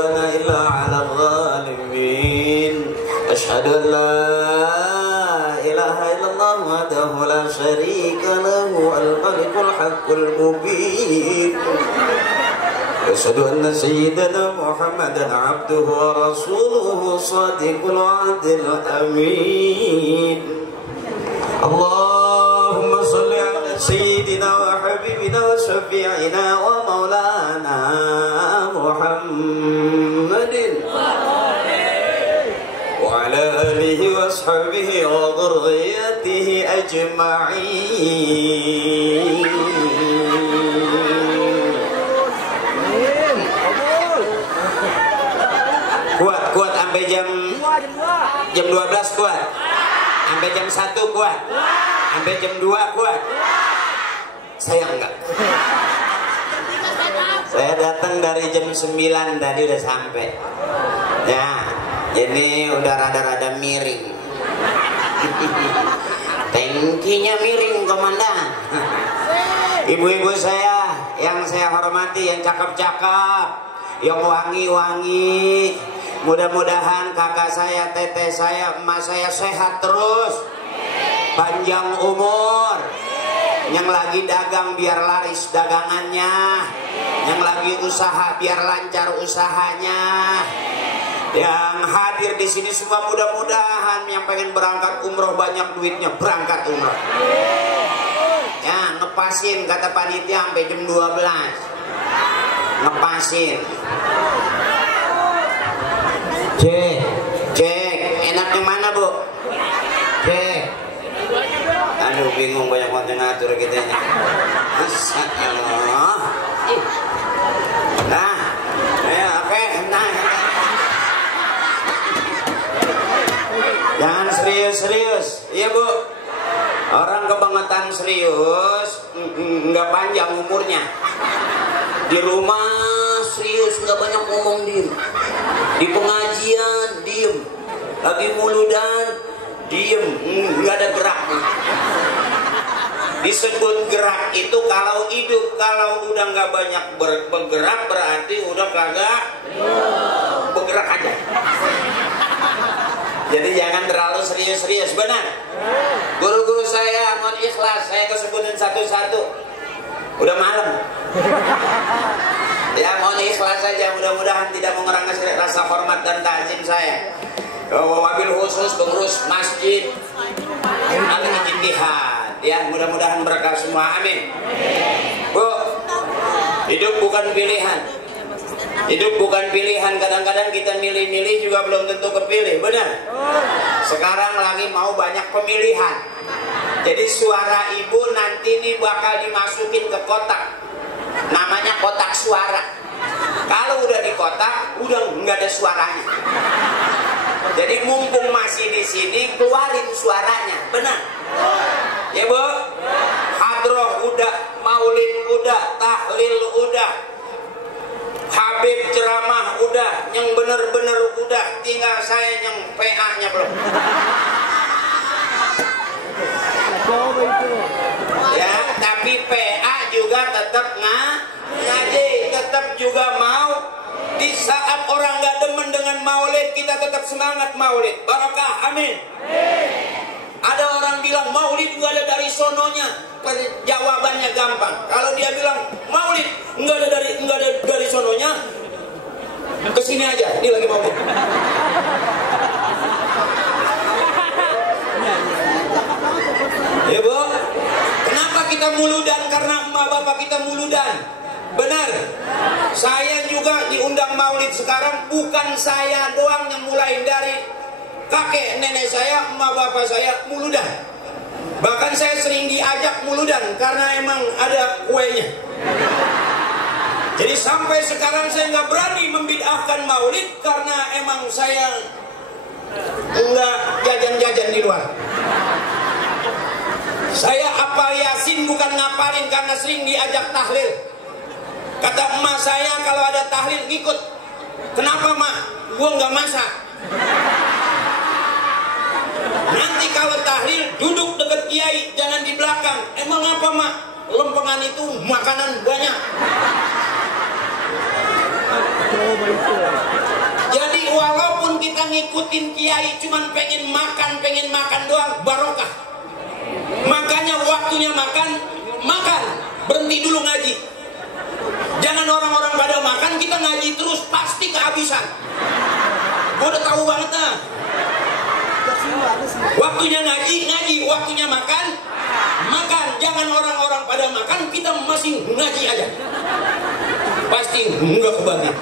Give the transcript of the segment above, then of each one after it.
عدوان إلا على الظالمين أشهد أن لا إله إلا الله وحده لا شريك له الملك الحق المبين أشهد أن سيدنا محمدا عبده ورسوله صادق الوعد الأمين اللهم صل على سيدنا وحبيبنا وشفيعنا ومولانا محمد وعلى آله وأصحابه وذريته أجمعين. Kuat sampai jam 12 kuat, sampai jam 1 kuat, sampai jam 2 kuat. Saya enggak. Saya datang dari jam 9 tadi udah sampai. Ya, ini udah rada-rada miring. Tangkinya miring, komandan. Ibu-ibu saya yang saya hormati, yang cakep-cakep, yang wangi-wangi. Mudah-mudahan kakak saya, teteh saya, emak saya sehat terus, panjang umur. Yang lagi dagang biar laris dagangannya, yang lagi usaha biar lancar usahanya. Yang hadir di sini semua mudah-mudahan yang pengen berangkat umroh banyak duitnya berangkat umroh. Ya, ngepasin kata panitia sampai jam 12. Ngepasin. Cek, enaknya mana bu? Cek. Aduh bingung banyak konten ngatur gitu ya. Masya Allah. Nah, ya oke, nah. Jangan serius-serius, iya bu. Orang kebangetan serius, nggak panjang umurnya. Di rumah serius, nggak banyak ngomong diem. Di pengajian diem, lagi muludan diem, nggak ada geraknya. Disebut gerak itu kalau hidup, kalau udah nggak banyak bergerak berarti udah kagak bergerak aja. Jadi jangan terlalu serius-serius, benar. Guru-guru saya mohon ikhlas, saya kesebutin satu-satu. Udah malam. Ya mohon ikhlas saja, mudah-mudahan tidak mengurangi rasa hormat dan takzim saya. Wabil khusus pengurus masjid Al-Ijtihad, ya mudah-mudahan berkah semua, amin. Bu, hidup bukan pilihan. Hidup bukan pilihan, kadang-kadang kita milih-milih juga belum tentu kepilih, benar. Sekarang lagi mau banyak pemilihan. Jadi suara ibu nanti nih bakal dimasukin ke kotak. Namanya kotak suara. Kalau udah di kotak, udah nggak ada suaranya. Jadi mumpung masih di sini, keluarin suaranya, benar? Ya bu, hadroh udah, maulid udah, tahlil udah, Habib ceramah udah, yang bener-bener udah, tinggal saya yang PA-nya belum. Ya, tapi PA juga tetap ngaji, tetap juga mau. Di saat orang nggak demen dengan maulid, kita tetap semangat maulid. Barakah, amin. Ada orang bilang maulid nggak ada dari sononya, jawabannya gampang. Kalau dia bilang maulid nggak ada dari sononya, kesini aja, ini lagi maulid. Ya bu, kenapa kita muludan? Karena emak bapak kita muludan. Benar. Saya juga diundang maulid sekarang, bukan saya doang yang mulai, dari kakek nenek saya, emak bapak saya muludan. Bahkan saya sering diajak muludan karena emang ada kuenya. Jadi sampai sekarang saya nggak berani membid'ahkan maulid karena emang saya nggak jajan-jajan di luar. Saya apal Yasin bukan ngapalin karena sering diajak tahlil. Kata emak saya kalau ada tahlil ngikut. Kenapa mak? Gua nggak masak. Nanti kalau tahlil duduk dekat kiai, jangan di belakang. Emang apa mak? Lempengan itu makanan banyak. ngikutin kiai cuman pengen makan doang, barokah. Makanya waktunya makan, berhenti dulu ngaji. Jangan orang-orang pada makan, kita ngaji terus, pasti kehabisan. Gue udah tahu banget nah. Waktunya ngaji, waktunya makan. Jangan orang-orang pada makan, kita masih ngaji aja. Pasti enggak kebagi.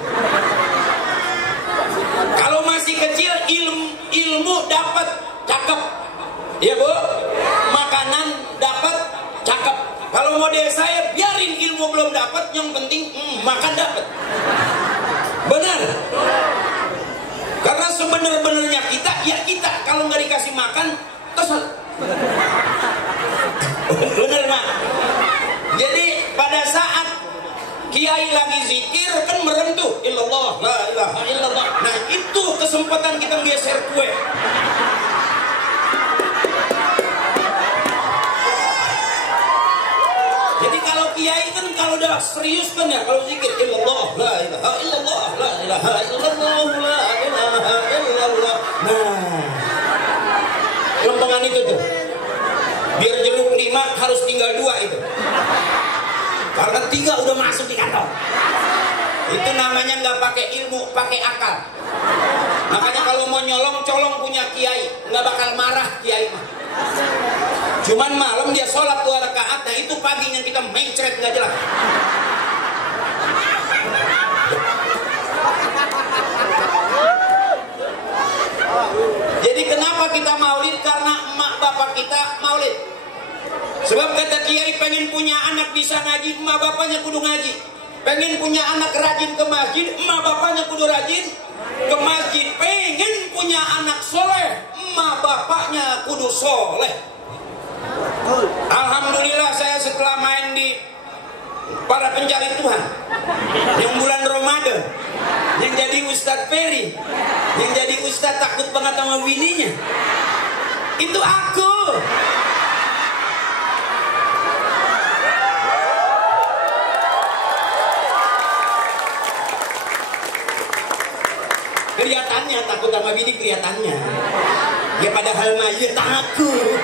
Kalau masih kecil, ilmu dapat, cakep. Ya Bu, makanan dapat, cakep. Kalau model saya, biarin ilmu belum dapat, yang penting makan dapat. Benar? Karena sebenar-benarnya kita kalau nggak dikasih makan, kesel. Bener nggak? Jadi pada saat kiai lagi zikir kan merentuh, illallah, la ilaha illallah. Nah itu kesempatan kita geser kue. Jadi kalau kiai kan kalau udah serius kan ya, kalau zikir illallah, la ilaha illallah, la ilaha illallah, la ilaha illallah. Nah, lombangan itu tuh. Biar jeruk 5 harus tinggal 2 itu. Karena 3 udah masuk di kantong. Itu namanya nggak pakai ilmu, pakai akal. Makanya kalau mau colong punya kiai, nggak bakal marah kiai mah. Cuman malam dia sholat 2 rakaat, nah itu paginya kita mencret nggak jelas. Jadi kenapa kita maulid? Karena emak bapak kita maulid. Sebab kata kiai, pengen punya anak bisa ngaji, emak bapaknya kudu ngaji. Pengen punya anak rajin ke masjid, emak bapaknya kudu rajin ke masjid. Pengen punya anak soleh, emak bapaknya kudu soleh. Alhamdulillah saya setelah main di para pencari Tuhan yang bulan Ramadan, yang jadi Ustadz Ferry, yang jadi Ustadz takut banget sama bininya, itu aku. Kelihatannya takut sama bini, kelihatannya ya, padahal mah ya takut.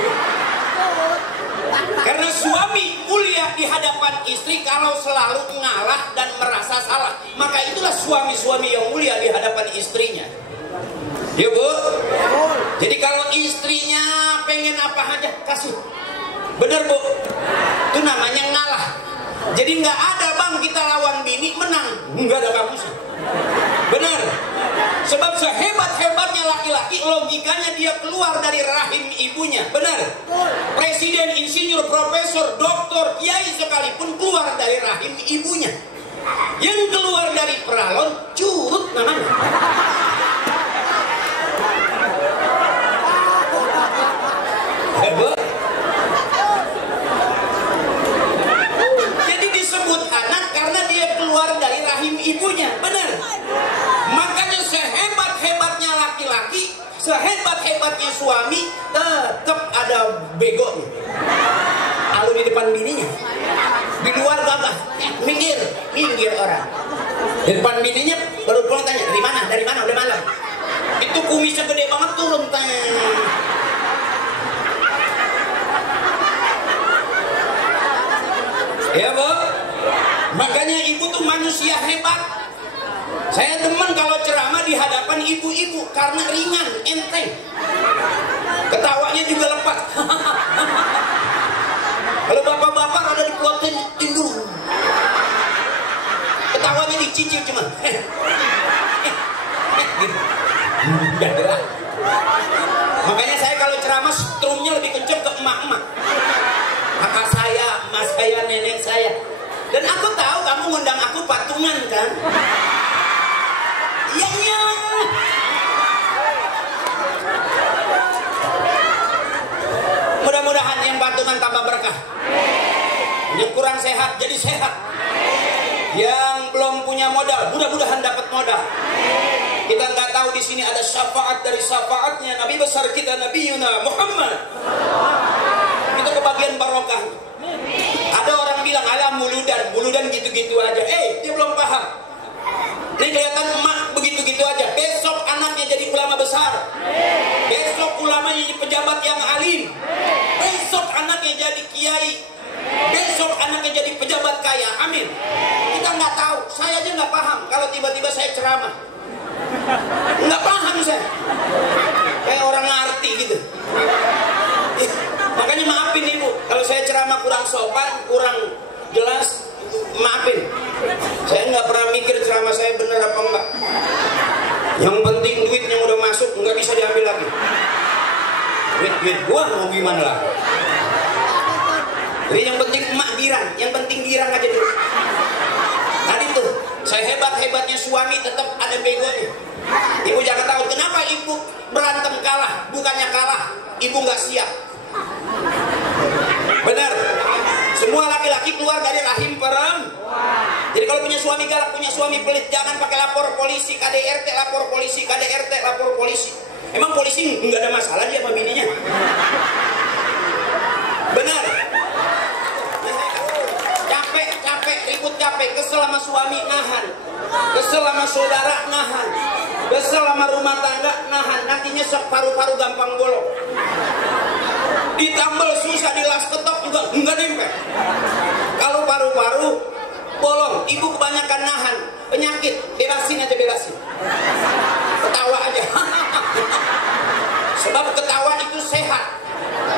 Karena suami mulia di hadapan istri kalau selalu ngalah dan merasa salah. Maka itulah suami-suami yang mulia di hadapan istrinya. Ya Bu? Jadi kalau istrinya pengen apa aja, kasih. Bener Bu? Itu namanya ngalah. Jadi nggak ada bang kita lawan bini menang. Nggak ada kamu sih. Bener? Sebab sehebat-hebatnya laki-laki, logikanya dia keluar dari rahim ibunya. Benar? Presiden, insinyur, profesor, doktor, kiai sekalipun keluar dari rahim ibunya. Yang keluar dari peralon, curut namanya. Jadi disebut anak karena dia keluar dari rahim ibunya. Benar? Makanya sehebat-hebatnya laki-laki, sehebat-hebatnya suami, tetap ada begonya. Kalau di depan bininya, di luar gagah, minggir orang. Di depan bininya baru pulang tanya, dari mana, udah malam. Itu kumisnya gede banget turun tanya. Ya Bu, makanya ibu tuh manusia hebat. Saya demen kalau ceramah di hadapan ibu-ibu karena ringan, enteng. Ketawanya juga lepas. Kalau bapak-bapak ada dikuatin tindur. Ketawanya dicicil cuman. Gitu. Makanya saya kalau ceramah strumnya lebih kencang ke emak-emak. Kakak saya, emak saya, nenek saya. Dan aku tahu kamu ngundang aku patungan kan? Iya. Mudah-mudahan yang patungan tambah berkah. Yang kurang sehat jadi sehat. Yang belum punya modal, mudah-mudahan dapat modal. Kita nggak tahu di sini ada syafaat dari syafaatnya Nabi besar kita, Nabi Yuna Muhammad. Kita kebagian barokah. Ada orang bilang ala muludan gitu-gitu aja. Dia belum paham. Ini kelihatan emak begitu-gitu aja. Besok anaknya jadi ulama besar. yang alim. Besok anaknya jadi kiai. Besok anaknya jadi pejabat kaya. Amin. Kita nggak tahu. Saya aja nggak paham kalau tiba-tiba saya ceramah. Nggak paham saya. Kayak orang ngerti gitu. Makanya maafin ibu kalau saya ceramah kurang sopan, kurang jelas, maafin. Saya nggak pernah mikir ceramah saya bener apa enggak. Yang penting duit yang udah masuk nggak bisa diambil lagi. Duit gua mau gimana lah. Jadi yang penting emak girang, yang penting girang aja dulu. Tadi tuh saya hebat-hebatnya suami tetap ada begonya. Ibu jangan tahu kenapa ibu berantem kalah, bukannya kalah, ibu nggak siap. Benar. Semua laki-laki keluar dari rahim perempuan. Jadi kalau punya suami galak, punya suami pelit, jangan pakai lapor polisi, KDRT lapor polisi, KDRT lapor polisi. Emang polisi nggak ada masalah dia sama bininya? Benar. Capek, ribut capek, kesel sama suami nahan, kesel sama saudara nahan, kesel sama rumah tangga nahan, nanti nyesek paru-paru gampang bolong. Ditambal susah, dilas ketok juga enggak nempel. Kalau paru-paru bolong, ibu kebanyakan nahan, penyakit, bebasin aja, bebasin. Ketawa aja. Sebab ketawa itu sehat.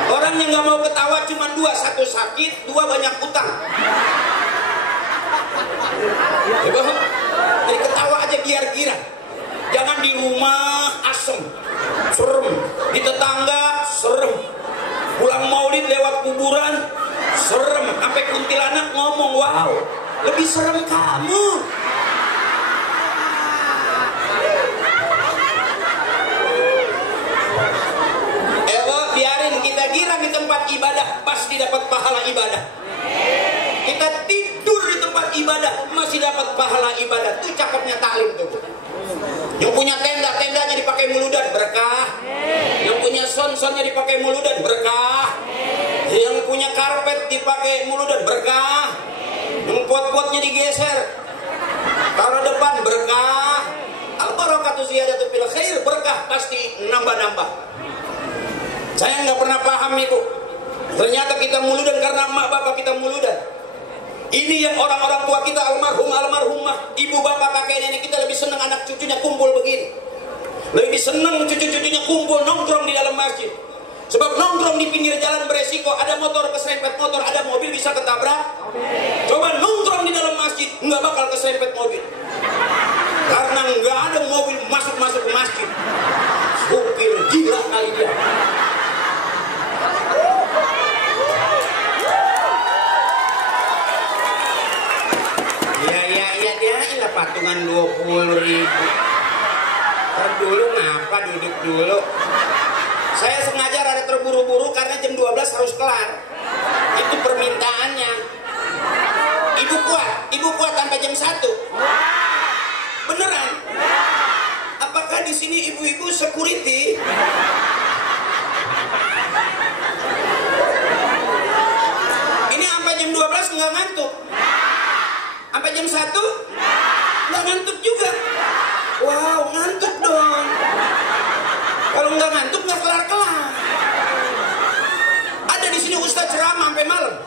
Orang yang nggak mau ketawa cuma dua, satu sakit, dua banyak utang. Jadi ketawa aja biar girang. Jangan di rumah asem, serem, di tetangga serem. Pulang maulid lewat kuburan serem, sampai kuntilanak ngomong, wow, lebih serem kamu. Biarin kita girang di tempat ibadah, pasti dapat pahala ibadah. Kita tidur di tempat ibadah, masih dapat pahala ibadah. Itu cakepnya taklim tuh. Yang punya tenda, tendanya dipakai muludan, berkah. Yang punya son-sonnya dipakai muludan, berkah. Yang punya karpet dipakai muludan, berkah. Yang pot-potnya digeser, taruh depan, berkah. Al-barakatu ziyadatu fil khair, berkah pasti nambah-nambah. Saya nggak pernah paham ibu. Ternyata kita muludan karena emak bapak kita muludan. Ini yang orang-orang tua kita almarhum almarhumah, ibu bapak kakek nenek kita lebih senang anak cucunya kumpul begini. Lebih senang cucu-cucunya kumpul nongkrong di dalam masjid. Sebab nongkrong di pinggir jalan beresiko, ada motor keserempet motor, ada mobil bisa ketabrak. Coba nongkrong di dalam masjid, nggak bakal keserempet mobil. Karena nggak ada mobil masuk ke masjid. Supir gila kali dia. Ya patungan 20.000. Dulu ngapa duduk dulu? Saya sengaja rada terburu-buru karena jam 12 harus kelar. Itu permintaannya. Ibu kuat sampai jam 1. Beneran? Apakah di sini ibu-ibu security? Ini sampai jam 12 nggak ngantuk? Sampai jam 1? Nggak ngantuk juga? Wow, ngantuk dong. Kalau nggak ngantuk nggak kelar-kelar. Ada di sini ustaz ceramah sampai malam.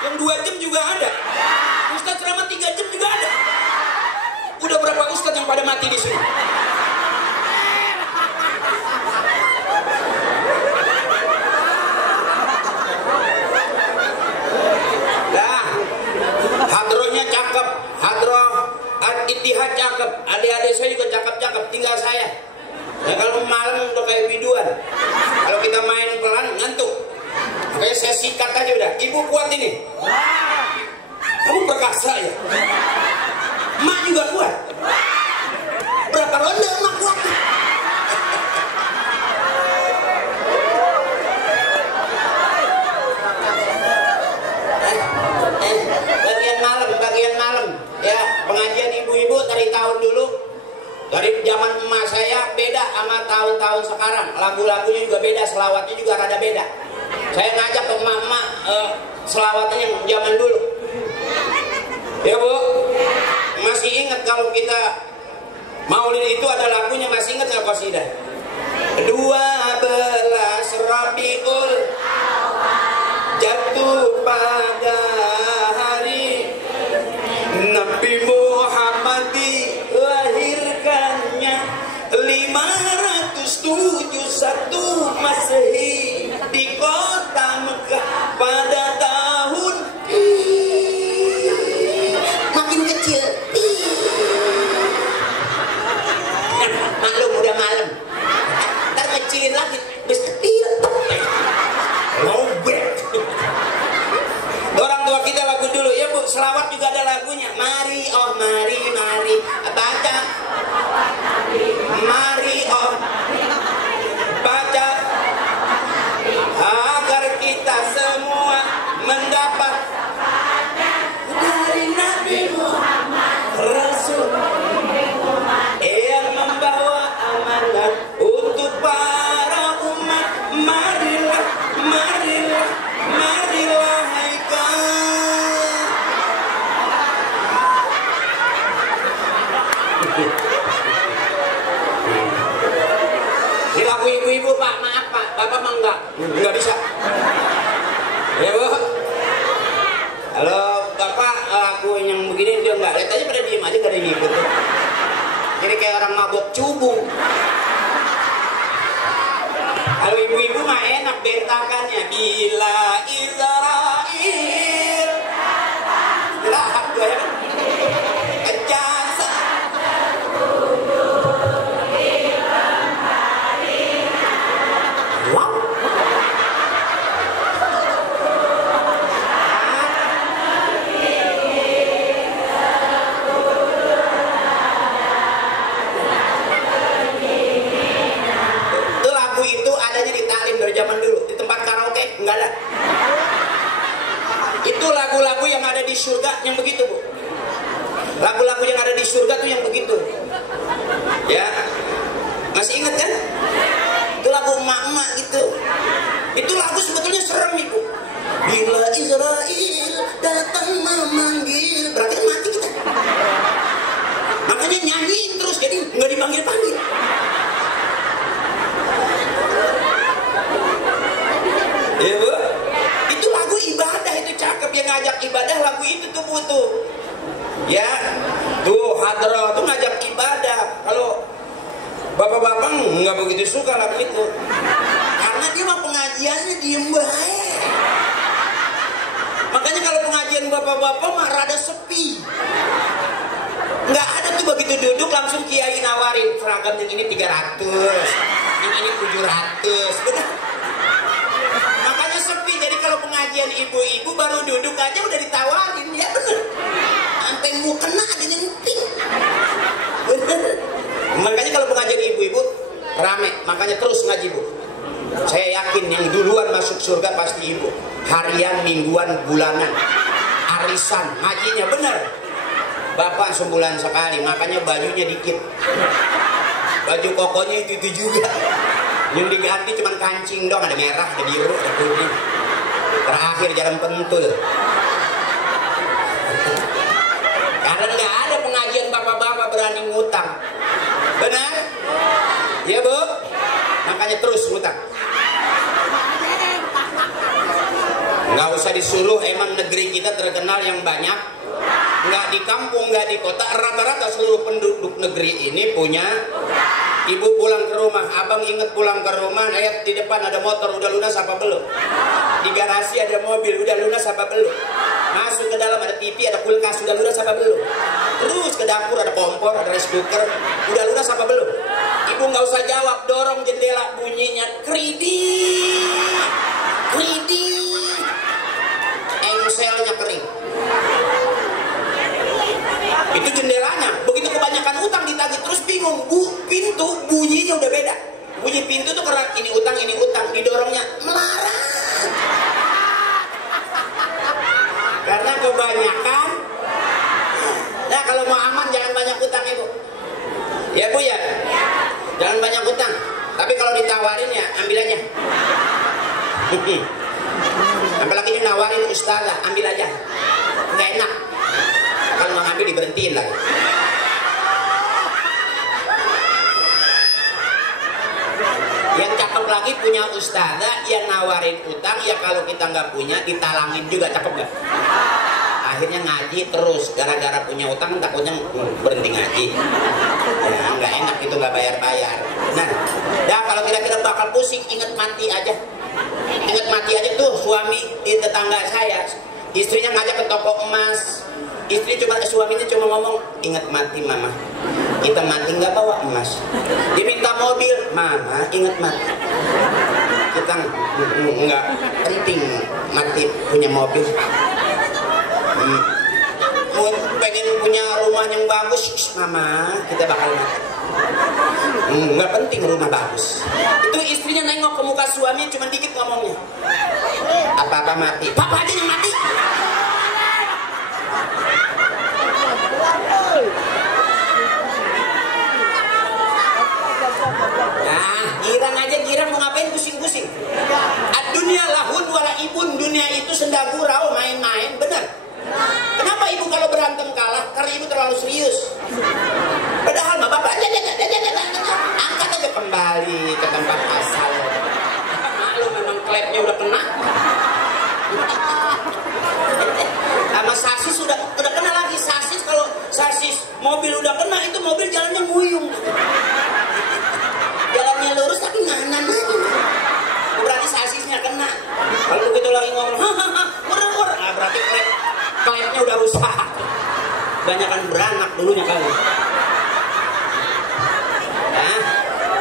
Yang 2 jam juga ada. Ustaz ceramah 3 jam juga ada. Udah berapa ustaz yang pada mati di sini? Hadrohnya cakep, hadroh Al-Ittihad cakep, adik-adik saya juga cakep-cakep, tinggal saya. Ya kalau malam udah kayak biduan. Kalau kita main pelan ngantuk. Kayak saya sikat aja udah. Ibu kuat ini. Kamu perkasa ya. Mak juga kuat. Berapa ronde mak kuat? Bagian malam ya, pengajian ibu-ibu dari tahun dulu, dari zaman emak saya beda sama tahun-tahun sekarang. Lagu-lagunya juga beda, selawatnya juga rada beda. Saya ngajak ke emak-emak selawatnya yang zaman dulu. Ya bu, masih ingat kalau kita maulid itu ada lagunya, masih ingat nggak qasidah? 12 Rabiul Rabiul jatuh pada hari Nabi Muhammad dilahirkannya 571 Masehi di kota Mekah pada tahun makin kecil. Maklum udah malam. Ntar kecilin lagi, bis kecil. Lobet. Orang tua kita lagu dulu ya Bu, selawat juga ada lagunya. Mari oh mari mari baca. Mari oh baca agar kita semua mendapat dari Nabi Muhammad Rasul yang membawa amanah untuk para umat. Marilah, marilah, marilah haikal. Ini lagu ibu-ibu Pak, maaf Pak, Bapak mah enggak bisa. Ya Bu. Kalau Bapak lagu yang begini dia enggak, lihat aja pada diem aja gak ada yang ngikut. Jadi kayak orang mabok cubung. Kalau ibu-ibu mah enak bentakannya. Bila Israel lahap gue ya kejasa wow. Zaman dulu di tempat karaoke enggak ada. Itu lagu-lagu yang ada di surga yang begitu Bu. Lagu-lagu yang ada di surga tuh yang begitu. Ya, masih ingat kan? Itu lagu emak-emak gitu. Itu lagu sebetulnya serem Ibu. Bila Israel datang memanggil, berarti kan mati kita. Makanya nyanyiin terus, jadi nggak dipanggil-panggil. Ya Bu, itu lagu ibadah, itu cakep yang ngajak ibadah lagu itu tuh butuh. Ya, tuh hadroh tuh ngajak ibadah. Kalau bapak-bapak nggak begitu suka lagu itu, karena dia mah pengajiannya diem baik. Makanya kalau pengajian bapak-bapak mah rada sepi. Nggak ada tuh begitu duduk langsung kiai nawarin seragam yang ini 300, yang ini 700, bener. Makanya sepi. Jadi kalau pengajian ibu-ibu baru duduk aja udah ditawarin, ya bener. Sampai mukena ada nyemping. Bener. Makanya kalau pengajian ibu-ibu rame, makanya terus ngaji Bu. Saya yakin yang duluan masuk surga pasti ibu. Harian, mingguan, bulanan, arisan, ngajinya bener. Bapak sebulan sekali, makanya bajunya dikit. Baju kokonya itu juga. Yang diganti cuma kancing dong, ada merah, ada biru, ada putih. Terakhir jalan pentul. Karena nggak ada pengajian bapak-bapak berani ngutang. Benar? Ya Bu? Makanya terus ngutang. Nggak usah disuruh, emang negeri kita terkenal yang banyak. Nggak di kampung, nggak di kota, rata-rata seluruh penduduk negeri ini punya. Ibu pulang ke rumah, abang inget pulang ke rumah, lihat di depan ada motor, udah lunas apa belum? Di garasi ada mobil, udah lunas apa belum? Masuk ke dalam ada TV, ada kulkas, udah lunas apa belum? Terus ke dapur ada kompor, ada rice cooker, udah lunas apa belum? Ibu nggak usah jawab, dorong jendela, bunyinya kredit, kredit, engselnya kering. Itu jendelanya, begitu kebanyakan utang ditagih terus bingung, pintu bunyinya udah beda. Bunyi pintu tuh kerak, ini utang, didorongnya melarat. Karena kebanyakan. Nah kalau mau aman jangan banyak utang Ibu. Ya Bu ya? Jangan banyak utang. Tapi kalau ditawarin ya ambil aja. Apalagi ini nawarin ustazah, ambil aja. Nggak enak. Kalau mau ambil diberhentiin lagi. Yang cakep lagi punya ustazah yang nawarin utang, ya kalau kita nggak punya ditalangin juga, cakep nggak? Akhirnya ngaji terus, gara-gara punya utang takutnya berhenti ngaji. Ya nggak enak itu, nggak bayar-bayar. Nah, dah kalau kira-kira bakal pusing, inget mati aja. Ingat mati aja tuh suami di tetangga saya, istrinya ngajak ke toko emas, suaminya cuma ngomong, ingat mati mama, kita mati nggak bawa emas. Diminta mobil, mama ingat mati, kita nggak penting mati punya mobil. Pengen punya rumah yang bagus, mama kita bakal mati. Nggak penting rumah bagus. Itu istrinya nengok ke muka suaminya cuma dikit ngomongnya, apa-apa mati, papa aja yang mati. Nah, girang aja, girang mau ngapain pusing-pusing. Ad-dunya lahun wala ibun, dunia itu senda gurau, main-main, bener. Kenapa ibu kalau berantem kalah? Karena ibu terlalu serius. Padahal bapak angkat aja kembali ke tempat asal. Malu memang klepnya udah kena. Sama sasis udah kena lagi. Sasis, kalau sasis mobil udah kena, itu mobil jalannya nguyung. Jalannya lurus tapi nganan aja. Berarti sasisnya kena. Kalau begitu lagi ngomong, murah, nah berarti klepnya udah rusak. Banyakan beranak dulunya kali. Nah,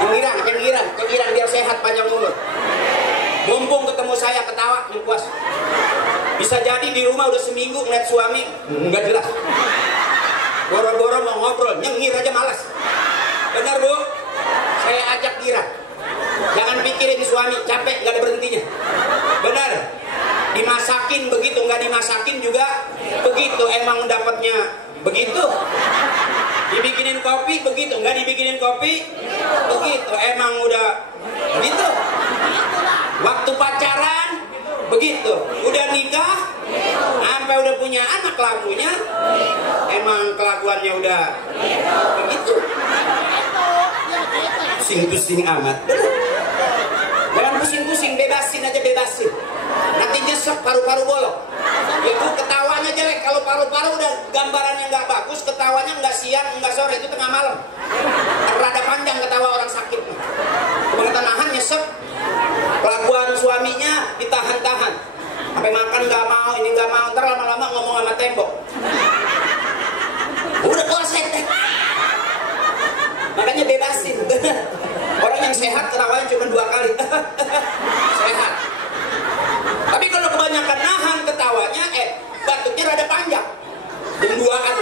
yang girang biar sehat panjang umur. Mumpung ketemu saya ketawa, yang puas. Bisa jadi di rumah udah seminggu ngeliat suami nggak jelas. Boro-boro mau ngobrol, nyengir aja malas. Benar bu? Saya ajak girang. Jangan pikirin suami, capek nggak ada berhentinya. Benar? Dimasakin begitu, nggak dimasakin juga begitu, emang dapatnya begitu. Dibikinin kopi begitu, nggak dibikinin kopi begitu, emang udah begitu. Waktu pacaran begitu, udah nikah sampai udah punya anak lagunya emang kelakuannya udah begitu. Pusing-pusing amat. Jangan pusing-pusing, bebasin aja, bebasin. Nanti nyesek paru-paru bolong. Ibu ketawanya jelek, kalau paru-paru udah gambarannya nggak bagus, ketawanya nggak siang, nggak sore, itu tengah malam. Rada panjang ketawa orang sakit. Kebangetan nahan, nyesek. Kelakuan suaminya ditahan-tahan. Sampai makan nggak mau, ini nggak mau, ntar lama-lama ngomong sama tembok. Udah koset deh. Makanya bebasin. Orang yang sehat ketawanya cuma 2 kali. Sehat. Tapi kalau kebanyakan nahan ketawanya, batuknya rada panjang. Dan 2an.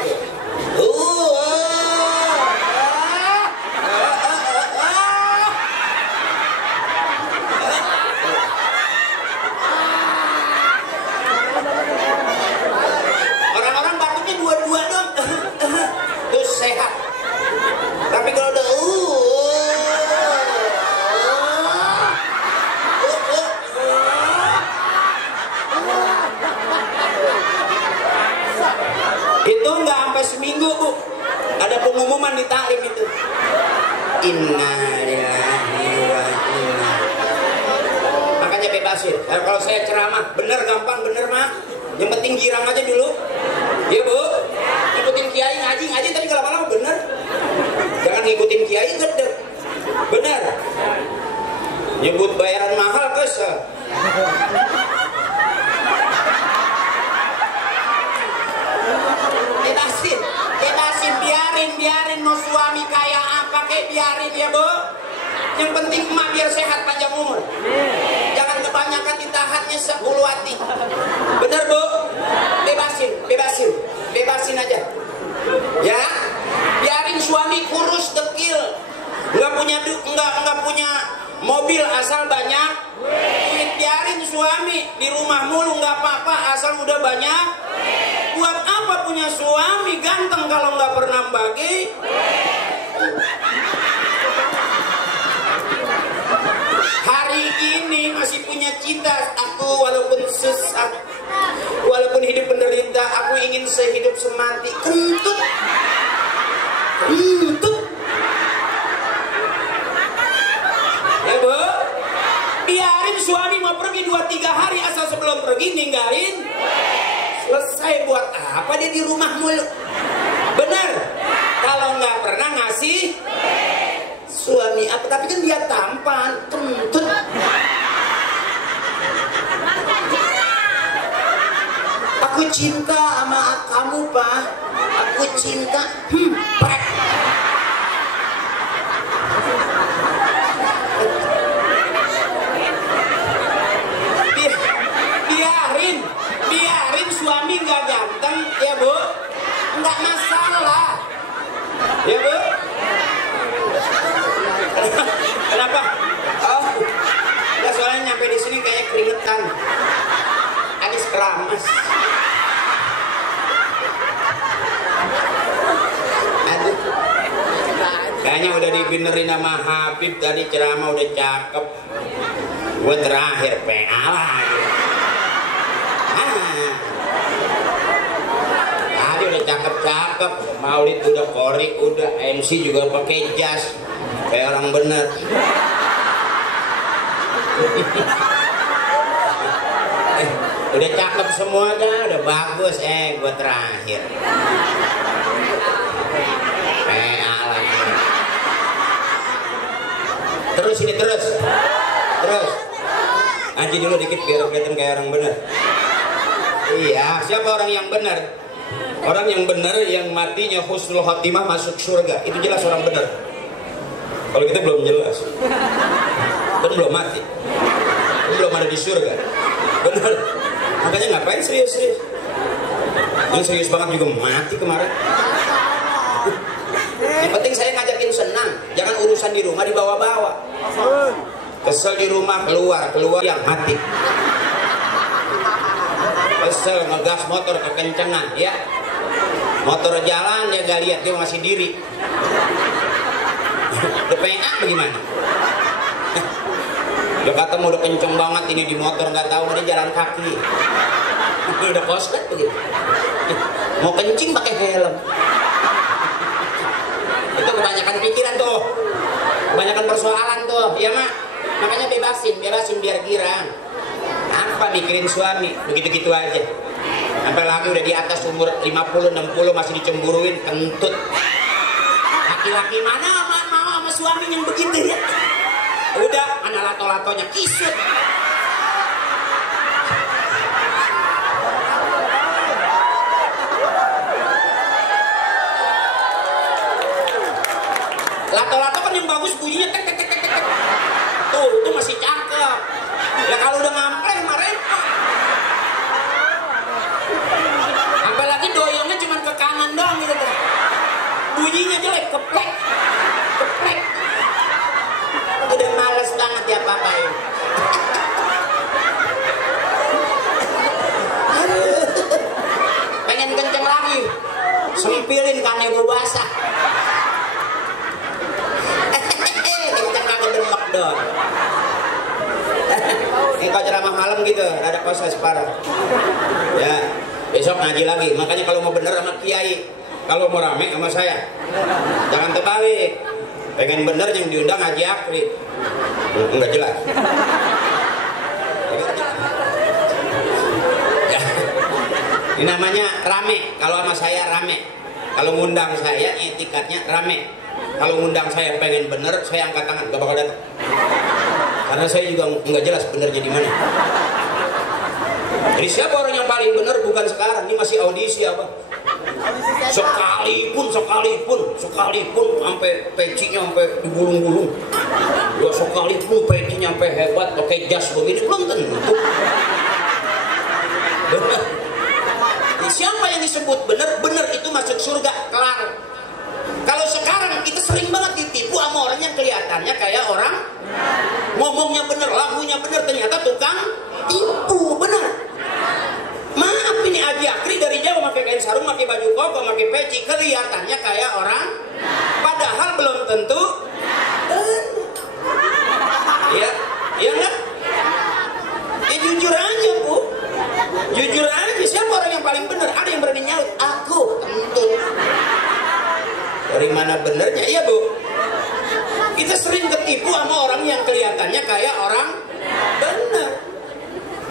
Orang-orang batuknya 2 dong. Terus sehat. Tapi kalau udah itu nggak sampai seminggu bu, ada pengumuman di taklim itu. Innalillahi wa inna. Makanya bebasin. Kalau saya ceramah bener gampang, bener mah. Yang penting girang aja dulu. Ya bu, ikutin kiai ngaji tapi kalau lama bener. Jangan ngikutin kiai gede. Bener. Nyebut bayaran mahal kesel. Bebasin, biarin mau suami kayak apa kayak biarin ya bu. Yang penting emak biar sehat panjang umur. Jangan kebanyakan ditahannya 10 hati. Bener bu? Bebasin aja. Ya, biarin suami kurus dekil, nggak punya mobil asal banyak duit. Biarin suami di rumah mulu nggak apa-apa asal udah banyak. Buat apa punya suami ganteng kalau nggak pernah bagi? Hari ini masih punya cita, aku walaupun sesat, walaupun hidup penderita, aku ingin sehidup semati. Kentut. Ya bu? pergi ninggalin. Selesai, buat apa dia di rumah mulu? Benar? Kalau nggak pernah ngasih suami apa, tapi kan dia tampan, kentut. Aku cinta sama kamu, Pak. Aku cinta. Pak. Biarin suami nggak ganteng, ya Bu. Nggak masalah. Ya Bu. Kenapa? Oh, ya soalnya nyampe di sini kayak keringetan. Habis keramas. Aduh. Kayaknya udah dibenerin sama Habib tadi, ceramah udah cakep. Gue terakhir PA lagi. Tadi udah cakep-cakep, Maulid udah, Korik udah, MC juga pakai jas kayak orang bener. Udah cakep semua dah, udah bagus. Gue terakhir PA lagi. Terus ini terus ngaji dulu dikit biar kelihatan kayak orang bener. Iya, siapa orang yang benar? Orang yang benar yang matinya husnul khotimah masuk surga. Itu jelas orang benar. Kalau kita belum jelas, kan belum mati, belum ada di surga. Benar. Makanya ngapain serius? Yang serius banget juga mati kemarin. Yang penting saya ngajakin senang, jangan urusan di rumah dibawa-bawa. Kesel di rumah keluar yang mati. Kesel ngegas motor kekencengan, ya. Motor jalan dia gak lihat, dia masih diri. Udah PA bagaimana? Dia kata mau udah kenceng banget ini di motor, nggak tahu dia jalan kaki. Udah koslet begitu. Mau kencing pakai helm. Itu kebanyakan pikiran tuh, kebanyakan persoalan tuh, ya Mak. Makanya bebasin biar girang. Apa mikirin suami, begitu-gitu aja. Sampai lagi udah di atas umur 50-60 masih dicemburuin, kentut. Laki-laki mana mau sama suami yang begitu ya? Udah, mana lato-latonya kisut. Lato-lato kan yang bagus bunyinya tek tek tek tek. Tuh masih cakep. Ya kalau udah ngampleh mah repot. Sampai lagi doyongnya cuma ke kanan doang gitu tuh. Bunyinya jelek, keplek. Udah males banget ya papain. Pengen kenceng lagi, sempilin kan gue basah. Kenceng kagak demek dong. Ini kau ceramah malam gitu, ada proses parah. Ya, besok ngaji lagi. Makanya kalau mau bener sama kiai, kalau mau rame sama saya, jangan terbalik. Pengen bener yang diundang ngaji akhir. Enggak jelas. Ya. Ini namanya rame. Kalau sama saya rame. Kalau ngundang saya etikatnya rame. Kalau ngundang saya pengen bener, saya angkat tangan, gak bakal datang. Karena saya juga nggak jelas benernya di mana. Jadi siapa orang yang paling bener bukan sekarang, ini masih audisi apa? Sekalipun sampai pecinya sampai digulung-gulung. Ya sekalipun pecinya sampai hebat pakai jas begini belum tentu. Bener. Siapa yang disebut bener itu masuk surga kelar. Kalau sekarang kita sering banget ditipu sama orang yang kelihatannya kayak orang ngomongnya bener, lagunya bener, ternyata tukang tipu, bener. Maaf ini Aji Akri dari Jawa pakai kain sarung, pakai baju koko, pakai peci, kelihatannya kayak orang, padahal belum tentu. Ya enggak? Ya jujur aja Bu, jujur aja. Siapa orang yang paling bener? Ada yang berani nyaut? Aku, tentu. Dari mana benernya? Iya Bu. Kita sering ketipu sama orang yang kelihatannya kayak orang bener.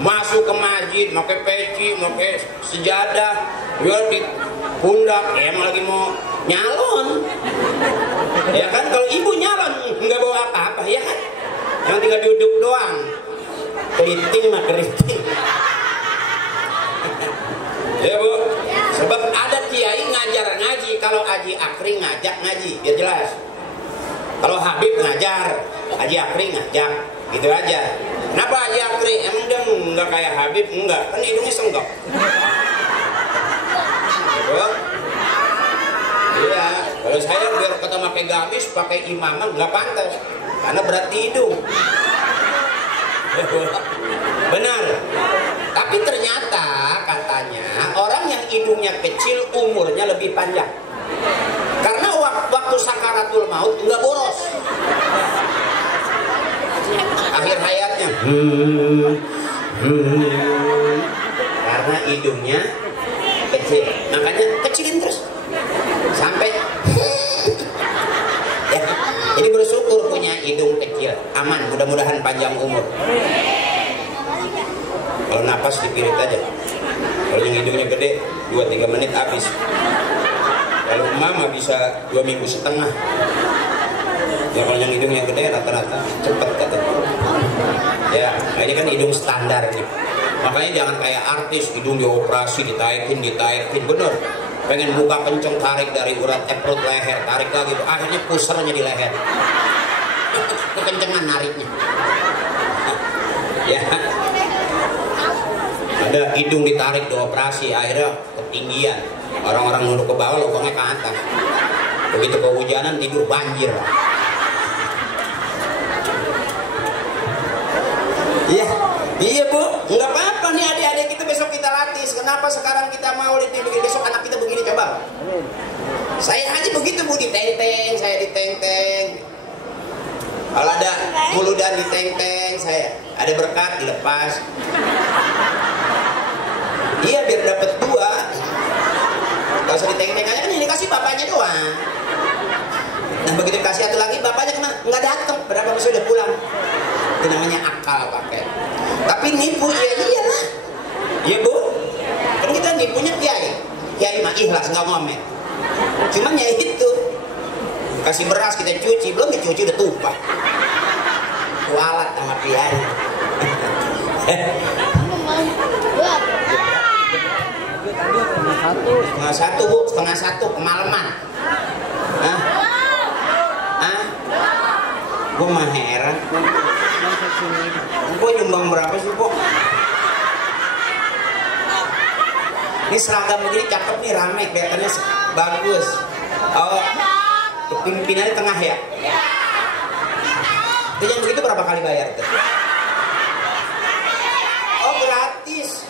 masuk ke masjid pakai peci, pakai sejadah, ya di pundak, ya emang lagi mau nyalon. Ya kan, kalau ibu nyalon nggak bawa apa-apa, ya kan? Yang tinggal duduk doang. Keriting mah keriting. Ya Bu, sebab ada kiai ngajar ngaji, kalau Haji Akri ngajak ngaji, biar jelas. Kalau Habib ngajar, Haji Akri ngajak, gitu aja. Kenapa Haji Akri? Emang dia nggak kayak Habib? Enggak, kan hidungnya senggok. Ya, iya, kalau saya biar kata pakai gamis, pakai imamah nggak pantas, karena berarti hidung. Benar. Tapi ternyata katanya orang yang hidungnya kecil umurnya lebih panjang. Karena waktu sakaratul maut nggak boros. Akhir hayatnya karena hidungnya kecil. Makanya kecilin terus sampai ya. Jadi bersyukur punya hidung kecil, aman, mudah-mudahan panjang umur. Kalau napas dipirit aja. Kalau yang hidungnya gede 2-3 menit habis. Kalau mama bisa 2 minggu setengah. Ya kalau yang hidungnya gede rata-rata cepet katanya. Ya, nah ini kan hidung standar nih. Makanya jangan kayak artis hidung dioperasi, ditaikin, bener. Pengen buka kenceng, tarik dari urat perut leher, tarik lagi, akhirnya pusernya di leher. Kekencengan nariknya. Ya. Ada hidung ditarik dioperasi, akhirnya ketinggian. Orang-orang nunduk ke bawah, lubangnya ke atas. Begitu kehujanan tidur banjir. Iya, iya Bu, nggak apa-apa nih adik-adik kita besok kita latih. Kenapa sekarang kita maulid nih begini, besok anak kita begini coba. Saya aja begitu Bu, ditenteng, saya ditenteng. Kalau ada muludan ditenteng, saya ada berkat dilepas. Iya biar dapat 2. Kalau usah ditenteng aja kan ini dikasih bapaknya doang. Nah begitu dikasih satu lagi bapaknya kena nggak datang, berapa masa udah pulang. Itu namanya akal pakai. Tapi nipu ya iyalah. Iya Bu. Kan kita nipunya kiai mah ikhlas nggak ngomel. Cuman ya itu. Kasih beras kita cuci, belum dicuci udah tumpah. Kualat sama kiai. Setengah satu kemalaman. Hah? Gue mah heran. Gue nyumbang berapa sih Pok? Ini seragam begini cakep nih, rame, kelihatannya bagus. Oh, pimpinannya tengah ya? Itu yang begitu berapa kali bayar tuh? Oh gratis.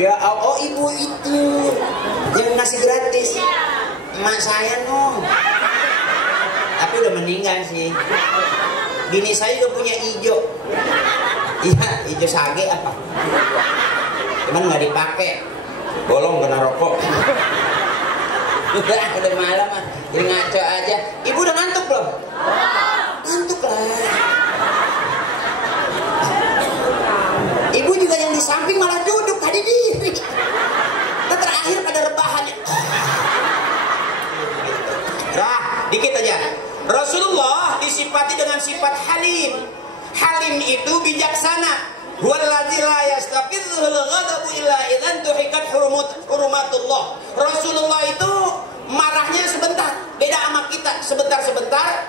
Ya oh ibu itu yang ngasih gratis. Emak saya no. Tapi udah meninggal sih. Bini saya juga punya ijo. Iya, ijo sage apa? Cuman nggak dipakai. Bolong kena rokok. Udah malam ah. Jadi ngaco aja. Ibu udah ngantuk belum? Ngantuk lah. Ibu juga yang di samping malah duduk tadi diri. Kita terakhir pada rebahannya. Dikit aja. Rasulullah disifati dengan sifat halim. Halim itu bijaksana. Wallazi la yastaqidhul ghadabu illa idzan tuhikat hurumatullah. Rasulullah itu marahnya sebentar. Beda sama kita, sebentar-sebentar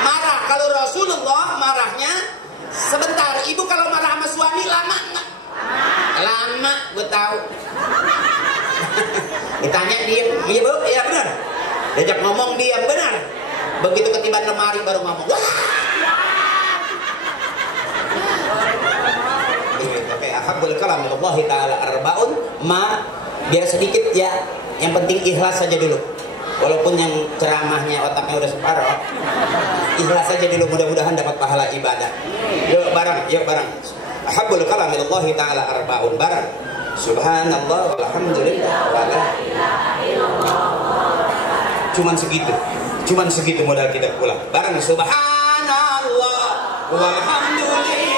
marah. Kalau Rasulullah marahnya sebentar. Ibu kalau marah sama suami lama enggak? Lama, gue tahu. Ditanya diem, iya Bu, iya benar. Diajak ngomong diam, benar. Begitu ketiban lemari baru ngomong. Wah. Ahabul kalam Allah Ta'ala arba'un ma, biar sedikit ya, yang penting ikhlas saja dulu. Walaupun yang ceramahnya otaknya udah separuh, ikhlas saja dulu, mudah-mudahan dapat pahala ibadah. Yuk bareng. Ahabul kalam Allah Ta'ala arba'un, bareng. Subhanallah walhamdulillah wala ilaha illallah. Cuman segitu modal kita pulang. Bareng subhanallah walhamdulillah.